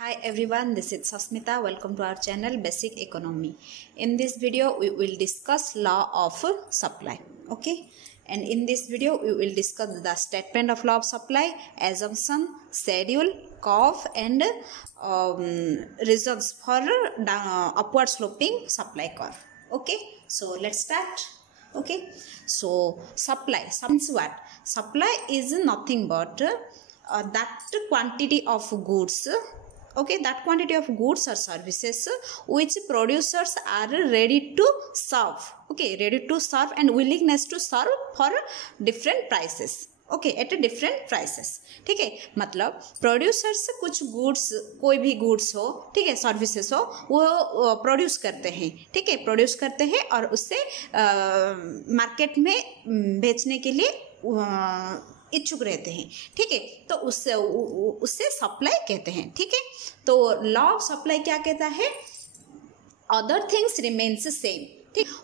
Hi everyone, this is Sasmita. Welcome to our channel Basic Economy. In this video, we will discuss law of supply. Okay, and in this video, we will discuss the statement of law of supply, assumption, schedule, curve, and results for upward sloping supply curve. Okay, so let's start. Okay, so supply means what? Supply is nothing but that quantity of goods. Okay, that quantity of goods or services which producers are ready to serve. Okay, ready to serve and willingness to serve for different prices. Okay at different prices. ठीक है, मतलब producers कुछ goods, कोई भी goods हो, ठीक है, services हो, वो प्रोड्यूस करते हैं. ठीक है, प्रोड्यूस करते हैं और उससे मार्केट में बेचने के लिए इच्छुक रहते हैं. ठीक है, तो उससे सप्लाई कहते हैं. ठीक है, तो लॉ ऑफ सप्लाई क्या कहता है? Other things remains same.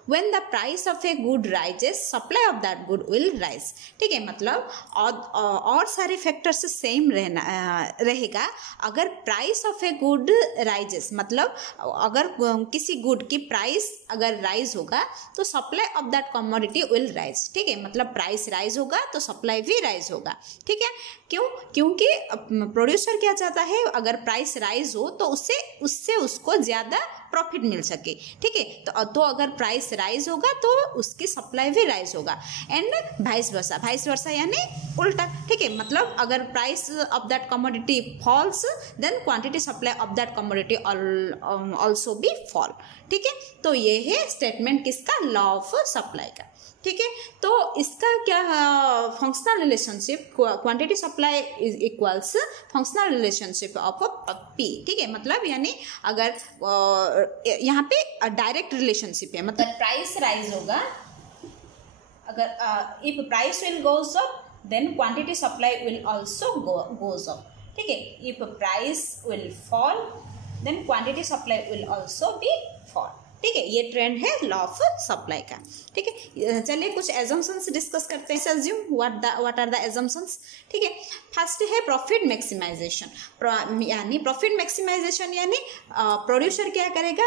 When the price of a good rises, supply of that good will rise. ठीक है, मतलब और सारे फैक्टर्स सेम रहेगा. अगर price of a good rises, मतलब अगर किसी गुड की प्राइस अगर राइज होगा तो supply of that commodity will rise. ठीक है, मतलब प्राइस राइज होगा तो सप्लाई भी राइज होगा. ठीक है, क्यों? क्योंकि प्रोड्यूसर क्या चाहता है, अगर प्राइस राइज हो तो उससे उसको ज़्यादा प्रॉफिट मिल सके. ठीक है, तो अगर प्राइस राइज होगा तो उसकी सप्लाई भी राइज होगा. एंड वाइस वर्सा यानी उल्टा. ठीक है, मतलब अगर price of that commodity falls then quantity supply of that commodity also be fall. ठीक है, तो ये है स्टेटमेंट किसका? लॉ ऑफ सप्लाई का. ठीक है, तो इसका क्या functional relationship, quantity supply is equals functional relationship of P. ठीक है, मतलब यानी अगर यहाँ पे डायरेक्ट रिलेशनशिप है, मतलब प्राइस राइज होगा, अगर if price will goes up then quantity supply will also goes up. ठीक है, if price will fall then quantity supply will also be fall. ठीक है, ये ट्रेंड है लॉ ऑफ सप्लाई का. ठीक है, चलिए कुछ एजम्पशंस डिस्कस करते हैं. Assume what are the assumptions. ठीक है, फर्स्ट है प्रॉफिट मैक्सिमाइजेशन. यानी प्रॉफिट मैक्सिमाइजेशन यानी प्रोड्यूसर क्या करेगा,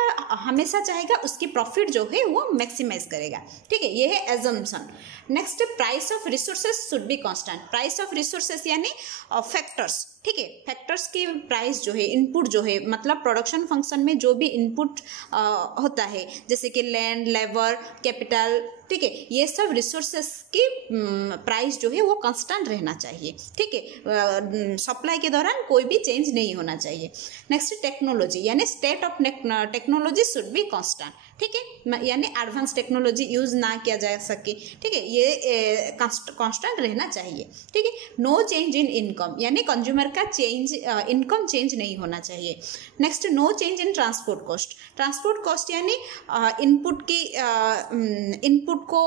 हमेशा चाहेगा उसकी प्रॉफिट जो है वो मैक्सिमाइज करेगा. ठीक है, ये है assumption. Next, price of resources should be constant. Price of resources यानी फैक्टर्स. ठीक है, फैक्टर्स की प्राइस जो है, इनपुट जो है, मतलब प्रोडक्शन फंक्शन में जो भी इनपुट होता है, जैसे कि लैंड, लेबर, कैपिटल, ठीक है, ये सब रिसोर्सेस की प्राइस जो है वो कांस्टेंट रहना चाहिए. ठीक है, सप्लाई के दौरान कोई भी चेंज नहीं होना चाहिए. नेक्स्ट, टेक्नोलॉजी यानी state of technology should be constant. ठीक है, यानी एडवांस टेक्नोलॉजी यूज ना किया जा सके. ठीक है, ये कांस्टेंट रहना चाहिए. ठीक है, नो चेंज इन इनकम यानी कंज्यूमर का चेंज, इनकम चेंज नहीं होना चाहिए. Next, no change in transport cost. Transport cost यानी इनपुट को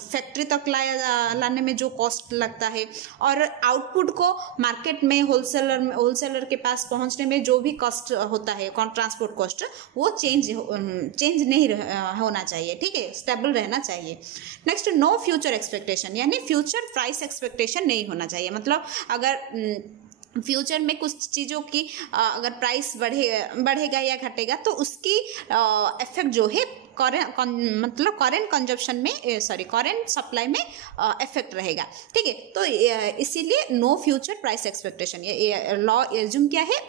फैक्ट्री तक लाने में जो कॉस्ट लगता है और आउटपुट को मार्केट में होलसेलर के पास पहुंचने में जो भी कॉस्ट होता है, ट्रांसपोर्ट कॉस्ट, वो चेंज नहीं होना चाहिए. ठीक है, स्टेबल रहना चाहिए. नेक्स्ट, नो फ्यूचर एक्सपेक्टेशन यानी फ्यूचर प्राइस एक्सपेक्टेशन नहीं होना चाहिए. मतलब अगर फ्यूचर में कुछ चीज़ों की अगर प्राइस बढ़ेगा या घटेगा तो उसकी इफेक्ट जो है मतलब करेंट कंजप्शन में, करेंट सप्लाई में इफेक्ट रहेगा. ठीक है, तो इसीलिए नो फ्यूचर प्राइस एक्सपेक्टेशन, ये लॉ एज्यूम क्या है,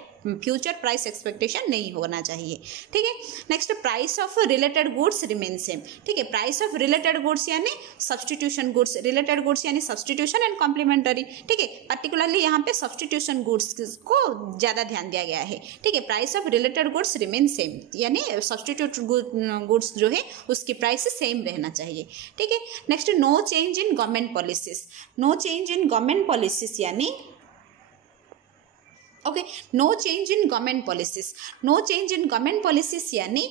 फ्यूचर प्राइस एक्सपेक्टेशन नहीं होना चाहिए. ठीक है, next, price of related goods remain same. ठीक है, प्राइस ऑफ रिलेटेड गुड्स यानी सब्सटीट्यूशन गुड्स, रिलेटेड गुड्स यानी सब्सटीट्यूशन एंड कॉम्प्लीमेंटरी. ठीक है, पर्टिकुलरली यहाँ पे सब्सटीट्यूशन गुड्स को ज़्यादा ध्यान दिया गया है. ठीक है, price of related goods remain same यानी सब्सटीट्यूट गुड्स जो है उसकी प्राइस सेम रहना चाहिए. ठीक है, next, no change in government policies. No change in government policies यानी okay, no change in government policies. No change in government policies यानी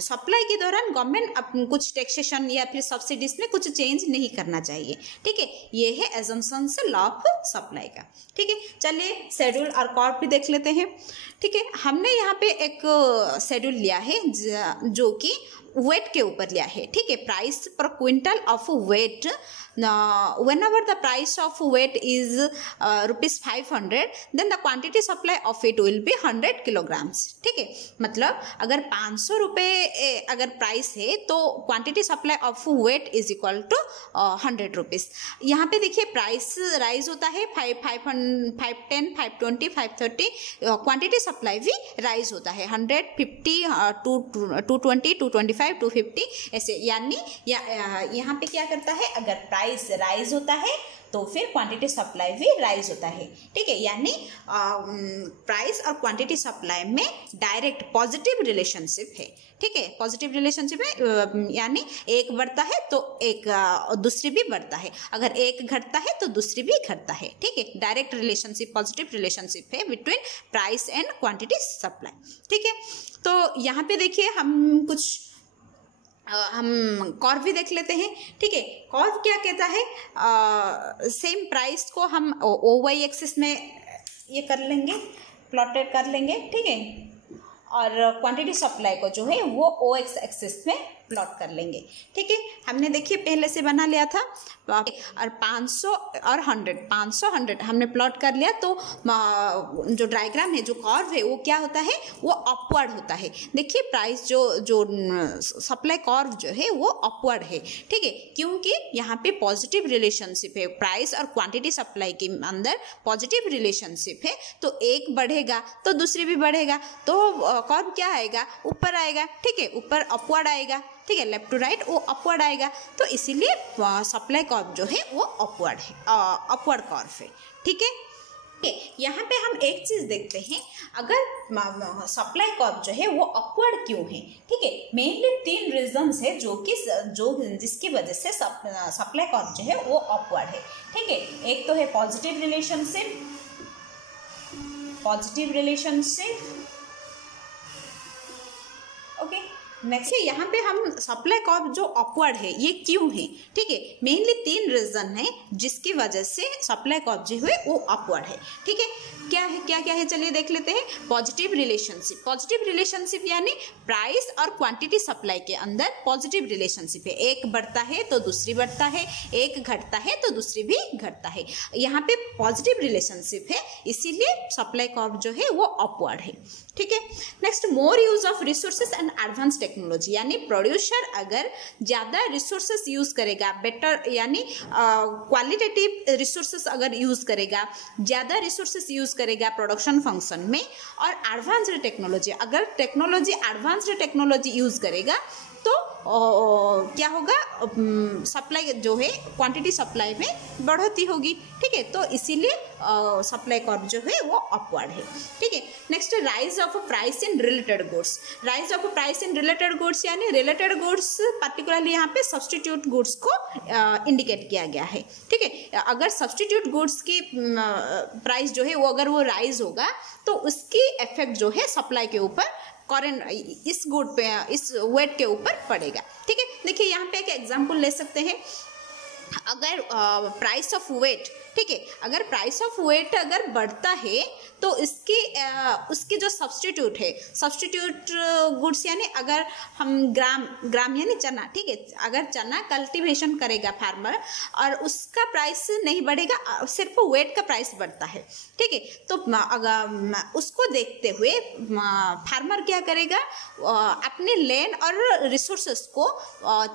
सप्लाई के दौरान गवर्नमेंट कुछ टैक्सेशन या फिर सब्सिडीज में कुछ चेंज नहीं करना चाहिए. ठीक है, ये है एजम्पशंस लॉ ऑफ सप्लाई का. ठीक है, चलिए शेड्यूल और कर्व भी देख लेते हैं. ठीक है, हमने यहाँ पे एक शेड्यूल लिया है जो कि वेट के ऊपर लिया है, ठीक है। Price per quintal of wheat, whenever the price of weight is rupees 500, then the quantity supply of it will be 100 kilograms, ठीक है। मतलब अगर 500 रुपये अगर प्राइस है तो quantity supply of wheat is equal to 100 rupees. यहाँ पे देखिए प्राइस राइज होता है 510, 520, 530, क्वांटिटी सप्लाई भी राइज होता है 150, 220, 225, 250 ऐसे। यानी यहाँ पे क्या करता है, अगर प्राइस राइज होता है तो फिर क्वांटिटी सप्लाई भी राइज होता है, ठीक है। यानी प्राइस और क्वांटिटी सप्लाई में डायरेक्ट पॉजिटिव रिलेशनशिप है, ठीक है। पॉजिटिव रिलेशनशिप है, यानी एक बढ़ता है तो एक दूसरी भी बढ़ता है, अगर एक घटता है तो दूसरी भी घटता है, ठीक है। डायरेक्ट रिलेशनशिप, पॉजिटिव रिलेशनशिप है between price and quantity supply, ठीक है। तो यहाँ पे देखिए हम कुछ कर्व भी देख लेते हैं, ठीक है। कर्व क्या कहता है, सेम प्राइस को हम OY एक्सिस में ये कर लेंगे, प्लॉटेड कर लेंगे, ठीक है। और क्वांटिटी सप्लाई को जो है वो OX एक्सिस में प्लॉट कर लेंगे, ठीक है। हमने देखिए पहले से बना लिया था, और 500 और 100, 500 100 हमने प्लॉट कर लिया। तो जो डायग्राम है, जो कर्व है, वो क्या होता है, वो अपवर्ड होता है। देखिए प्राइस जो सप्लाई कर्व जो है वो अपवर्ड है, ठीक है, क्योंकि यहाँ पे पॉजिटिव रिलेशनशिप है, प्राइस और क्वांटिटी सप्लाई के अंदर पॉजिटिव रिलेशनशिप है। तो एक बढ़ेगा तो दूसरी भी बढ़ेगा, तो कर्व क्या आएगा, ऊपर आएगा, ठीक है, ऊपर अपवर्ड आएगा, ठीक है, लेफ्ट टू राइट वो अपवर्ड आएगा। तो इसीलिए सप्लाई कर्व जो है वो अपवर्ड है, अपवर्ड कर्व है, ठीक है। यहाँ पे हम एक चीज देखते हैं, अगर सप्लाई कर्व जो है वो अपवर्ड क्यों है, ठीक है। मेनली 3 रीजंस है जिसकी वजह से सप्लाई कर्व जो है वो अपवर्ड है, ठीक है। एक तो है पॉजिटिव रिलेशनशिप, ओके। नेक्स्ट यहाँ पे हम सप्लाई कर्व जो अपवर्ड है ये क्यों है, ठीक है। मेनली 3 रीजन है जिसकी वजह से सप्लाई कर्व जो है वो अपवर्ड है, ठीक है। क्या है चलिए देख लेते हैं। पॉजिटिव रिलेशनशिप यानी प्राइस और क्वांटिटी सप्लाई के अंदर पॉजिटिव रिलेशनशिप है, एक बढ़ता है तो दूसरी बढ़ता है, एक घटता है तो दूसरी भी घटता है। यहाँ पे पॉजिटिव रिलेशनशिप है, इसीलिए सप्लाई कर्व जो है वो अपवर्ड है, ठीक है। Next, more use of resources and advance technology, यानी प्रोड्यूसर अगर ज़्यादा रिसोर्सेज यूज करेगा, बेटर यानी क्वालिटेटिव रिसोर्सेज अगर यूज करेगा, ज़्यादा रिसोर्सेज यूज करेगा प्रोडक्शन फंक्शन में, और एडवांस्ड टेक्नोलॉजी, अगर एडवांस्ड टेक्नोलॉजी यूज करेगा तो क्या होगा, सप्लाई जो है क्वांटिटी सप्लाई में बढ़ोतरी होगी, ठीक है। तो इसीलिए सप्लाई कर्व जो है वो अपवर्ड है, ठीक है। Next, rise of price in related goods, यानी रिलेटेड गुड्स पर्टिकुलरली यहाँ पे सब्सटीट्यूट गुड्स को इंडिकेट किया गया है, ठीक है। अगर सब्सटीट्यूट गुड्स की प्राइस जो है वो अगर वो राइज होगा तो उसकी इफेक्ट जो है सप्लाई के ऊपर, इस गुड पे, इस वेट के ऊपर पड़ेगा, ठीक है। देखिए यहाँ पे एक एग्जांपल ले सकते हैं। अगर प्राइस ऑफ वेट, ठीक है, अगर प्राइस ऑफ वेट अगर बढ़ता है तो उसकी जो सब्सटीट्यूट है, सब्सटीट्यूट गुड्स यानी अगर हम ग्राम यानी चना, ठीक है, अगर चना कल्टीवेशन करेगा फार्मर और उसका प्राइस नहीं बढ़ेगा, सिर्फ वेट का प्राइस बढ़ता है, ठीक है। तो अगर उसको देखते हुए फार्मर क्या करेगा, अपने लैंड और रिसोर्सेस को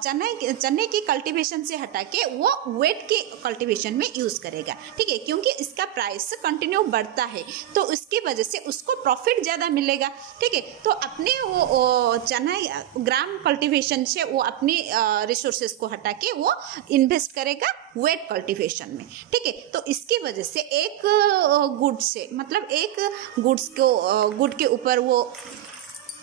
चने की कल्टीवेशन से हटा के वो वेट के कल्टीवेशन में यूज करेगा, ठीक है, क्योंकि इसका प्राइस कंटिन्यू बढ़ता है तो उसकी वजह से उसको प्रॉफिट ज़्यादा मिलेगा, ठीक है। तो अपने वो चना ग्राम कल्टीवेशन से वो अपनी रिसोर्सेज को हटा के वो इन्वेस्ट करेगा वेट कल्टीवेशन में, ठीक है। तो इसकी वजह से एक गुड से, मतलब एक गुड के ऊपर वो,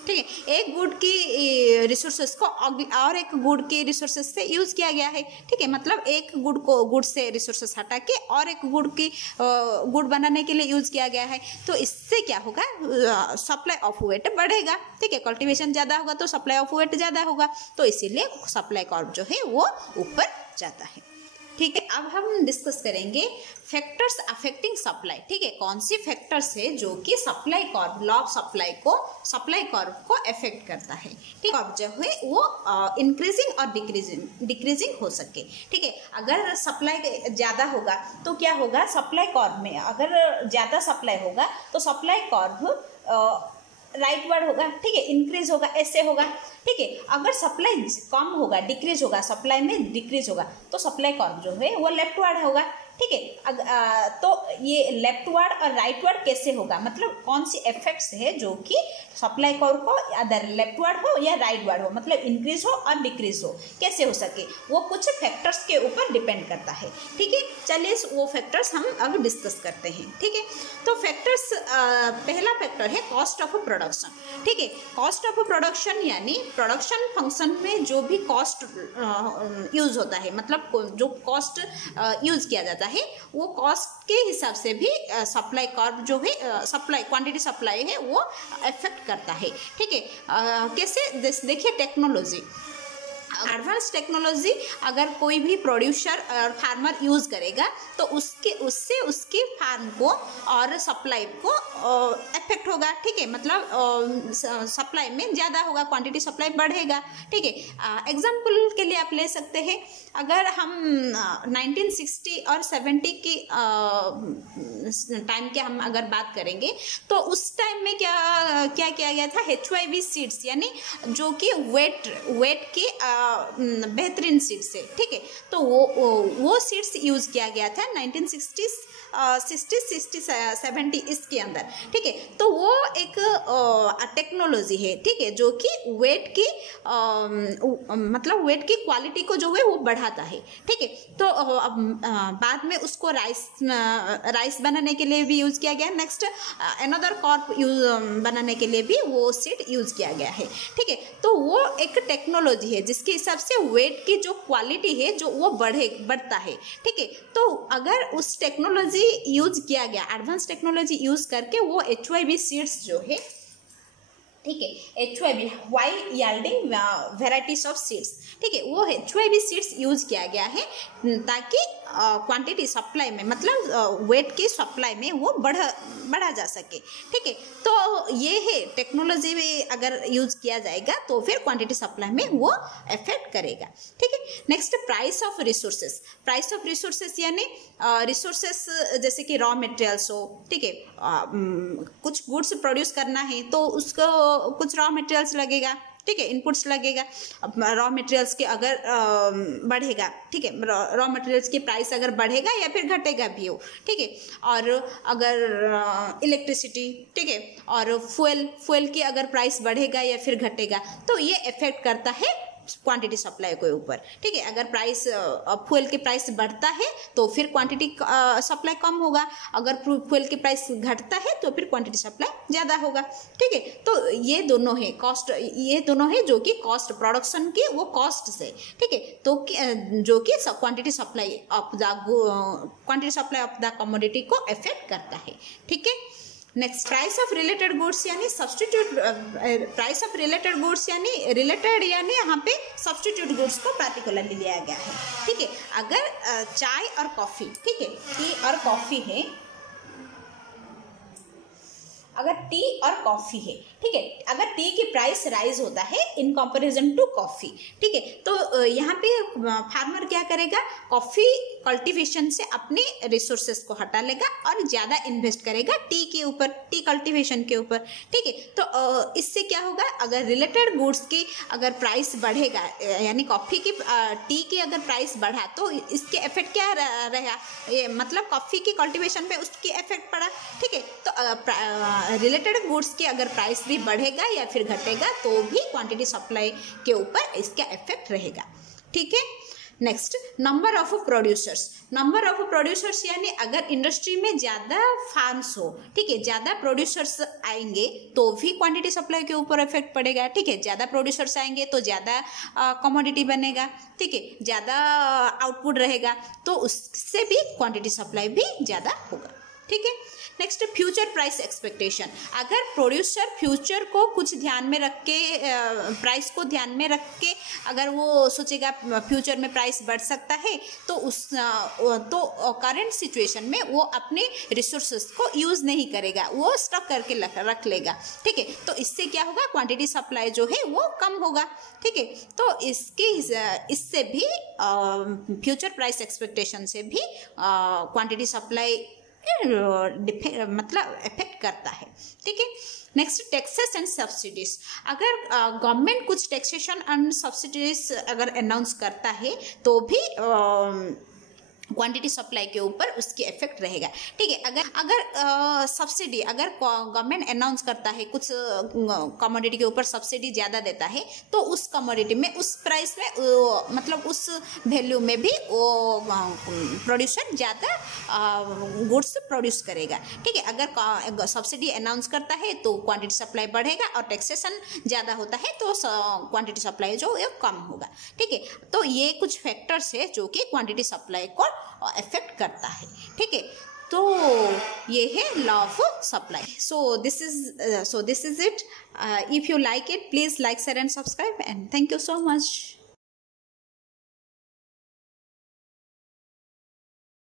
ठीक है, एक गुड की रिसोर्सेस को और एक गुड की रिसोर्सेस से यूज किया गया है, ठीक है। मतलब एक गुड से रिसोर्सेस हटा के और एक गुड बनाने के लिए यूज किया गया है। तो इससे क्या होगा, सप्लाई ऑफ वेट बढ़ेगा, ठीक है। कल्टीवेशन ज़्यादा होगा तो सप्लाई ऑफ वेट ज़्यादा होगा, तो इसीलिए सप्लाई कर्व जो है वो ऊपर जाता है, ठीक है, अब हम डिस्कस करेंगे फैक्टर्स अफेक्टिंग सप्लाई। ठीक है, कौन सी फैक्टर्स है जो कि supply curve, law of supply curve को अफेक्ट करता है। ठीक है, अब जो है वो इंक्रीजिंग और डिक्रीजिंग हो सके। ठीक है, अगर सप्लाई ज़्यादा होगा तो क्या होगा, सप्लाई कर्व में अगर ज़्यादा सप्लाई होगा तो सप्लाई कर्व राइटवर्ड होगा। ठीक है, इंक्रीज होगा, ऐसे होगा। ठीक है, अगर सप्लाई कम होगा, डिक्रीज होगा, सप्लाई में डिक्रीज होगा तो सप्लाई कर्व जो है वो लेफ्टवर्ड होगा। ठीक है, तो ये लेफ्टवर्ड और राइटवर्ड कैसे होगा, मतलब कौन सी इफेक्ट्स है जो कि सप्लाई कर्व को अदर लेफ्टवर्ड हो या राइटवर्ड हो, मतलब इंक्रीज हो और डिक्रीज हो, कैसे हो सके, वो कुछ फैक्टर्स के ऊपर डिपेंड करता है। ठीक है, चलिए वो फैक्टर्स हम अब डिस्कस करते हैं। ठीक है, तो फैक्टर्स, पहला फैक्टर है कॉस्ट ऑफ प्रोडक्शन। ठीक है, कॉस्ट ऑफ प्रोडक्शन यानी प्रोडक्शन फंक्शन में जो भी कॉस्ट यूज होता है, मतलब जो कॉस्ट यूज किया जाता है वो कॉस्ट के हिसाब से भी सप्लाई कर्व जो है, सप्लाई क्वांटिटी सप्लाई है वो अफेक्ट करता है। ठीक है, कैसे, देखिए टेक्नोलॉजी, एडवांस टेक्नोलॉजी अगर कोई भी प्रोड्यूसर और फार्मर यूज़ करेगा तो उससे उसके फार्म को और सप्लाई को इफेक्ट होगा। ठीक है, मतलब सप्लाई में ज़्यादा होगा, क्वांटिटी सप्लाई बढ़ेगा। ठीक है, एग्जांपल के लिए आप ले सकते हैं, अगर हम 1960 और 70 की टाइम के हम अगर बात करेंगे तो उस टाइम में क्या किया गया था, HYV सीड्स यानी जो कि वेट की बेहतरीन सीड्स है। ठीक है, तो वो सीड्स यूज किया गया था 1960s 60 70 इसके अंदर। ठीक है, तो वो एक टेक्नोलॉजी है। ठीक है, जो कि वेट की मतलब वेट की क्वालिटी को जो है वो बढ़ाता है। ठीक है, तो बाद में उसको राइस बनाने के लिए भी यूज़ किया गया। नेक्स्ट अनदर कॉर्प बनाने के लिए भी वो सीड यूज़ किया गया है। ठीक है, तो वो एक टेक्नोलॉजी है जिसके हिसाब से वेट की जो क्वालिटी है जो वो बढ़ता है। ठीक है, तो अगर उस टेक्नोलॉजी यूज किया गया, एडवांस टेक्नोलॉजी यूज करके वो HYV सीड्स जो है, ठीक है, HYV high yielding varieties of seeds, ठीक है, वो HYV सीड्स यूज किया गया है ताकि क्वांटिटी सप्लाई में, मतलब वेट की सप्लाई में वो बढ़ा जा सके। ठीक है, तो ये है टेक्नोलॉजी में अगर यूज किया जाएगा तो फिर क्वांटिटी सप्लाई में वो इफेक्ट करेगा। ठीक है, next price of resources. Price of resources यानी रिसोर्सेस जैसे कि रॉ मटेरियल्स हो। ठीक है, कुछ गुड्स प्रोड्यूस करना है तो उसको कुछ रॉ मटेरियल्स लगेगा। ठीक है, इनपुट्स लगेगा। रॉ मटेरियल्स के अगर बढ़ेगा, ठीक है, रॉ मटेरियल्स की प्राइस अगर बढ़ेगा या फिर घटेगा भी हो। ठीक है, और अगर इलेक्ट्रिसिटी, ठीक है, और फ्यूल की अगर प्राइस बढ़ेगा या फिर घटेगा तो ये इफेक्ट करता है क्वांटिटी सप्लाई के ऊपर। ठीक है, अगर प्राइस फ्यूल की प्राइस बढ़ता है तो फिर क्वांटिटी सप्लाई कम होगा, अगर फ्यूल की प्राइस घटता है तो फिर क्वांटिटी सप्लाई ज़्यादा होगा। ठीक है, तो ये दोनों है कॉस्ट, ये दोनों है जो कि कॉस्ट प्रोडक्शन की वो कॉस्ट से। ठीक है, तो जो कि quantity supply of the commodity को अफेक्ट करता है। ठीक है, next price of related goods यानी substitute, price of related goods यानी रिलेटेड यानी यहाँ पे सब्सटीट्यूट गुड्स को पार्टिकुलरली लिया गया है। ठीक है, अगर चाय और कॉफ़ी, ठीक है, टी और कॉफ़ी है, अगर टी और कॉफ़ी है, ठीक है, अगर टी की प्राइस राइज होता है इन कंपैरिजन टू कॉफ़ी, ठीक है, तो यहाँ पे फार्मर क्या करेगा, कॉफ़ी कल्टीवेशन से अपने रिसोर्सेस को हटा लेगा और ज़्यादा इन्वेस्ट करेगा टी के ऊपर, टी कल्टीवेशन के ऊपर। ठीक है, तो इससे क्या होगा, अगर रिलेटेड गुड्स की अगर प्राइस बढ़ेगा यानी कॉफ़ी की टी की अगर प्राइस बढ़ा तो इसके इफेक्ट क्या रहेगा, ये मतलब कॉफ़ी की कल्टीवेशन पे उसकी इफेक्ट पड़ा। ठीक है, तो रिलेटेड गुड्स की अगर प्राइस भी बढ़ेगा या फिर घटेगा तो भी क्वांटिटी सप्लाई के ऊपर इसका इफेक्ट रहेगा। ठीक है, next number of producers. Number of producers यानी अगर इंडस्ट्री में ज़्यादा फार्म्स हो, ठीक है, ज़्यादा प्रोड्यूसर्स आएंगे तो भी क्वांटिटी सप्लाई के ऊपर इफेक्ट पड़ेगा। ठीक है, ज़्यादा प्रोड्यूसर्स आएंगे तो ज़्यादा कमोडिटी बनेगा। ठीक है, ज़्यादा आउटपुट रहेगा तो उससे भी क्वांटिटी सप्लाई भी ज़्यादा होगा। ठीक है। नेक्स्ट फ्यूचर प्राइस एक्सपेक्टेशन, अगर प्रोड्यूसर फ्यूचर को कुछ ध्यान में रख के प्राइस को ध्यान में रख के अगर वो सोचेगा फ्यूचर में प्राइस बढ़ सकता है तो तो करंट सिचुएशन में वो अपने रिसोर्सेज को यूज़ नहीं करेगा, वो स्टॉक करके रख लेगा, ठीक है। तो इससे क्या होगा, क्वांटिटी सप्लाई जो है वो कम होगा, ठीक है। तो इससे भी फ्यूचर प्राइस एक्सपेक्टेशन से भी क्वांटिटी सप्लाई मतलब इफेक्ट करता है, ठीक है। नेक्स्ट टैक्सेस एंड सब्सिडीज, अगर गवर्नमेंट कुछ टैक्सेशन एंड सब्सिडीज अगर अनाउंस करता है तो भी क्वांटिटी सप्लाई के ऊपर उसकी इफेक्ट रहेगा, ठीक है। अगर सब्सिडी अगर गवर्नमेंट अनाउंस करता है कुछ कमोडिटी के ऊपर सब्सिडी ज़्यादा देता है तो उस कमोडिटी में उस प्राइस में मतलब उस वैल्यू में भी वो प्रोड्यूसर ज़्यादा गुड्स प्रोड्यूस करेगा, ठीक है। अगर सब्सिडी अनाउंस करता है तो क्वांटिटी सप्लाई बढ़ेगा और टैक्सेशन ज़्यादा होता है तो क्वांटिटी सप्लाई जो है कम होगा, ठीक है। तो ये कुछ फैक्टर्स है जो कि क्वांटिटी सप्लाई को इफेक्ट करता है, ठीक है। तो ये है law of supply. So this is it. If you like it, please like, share and subscribe, and thank you so much.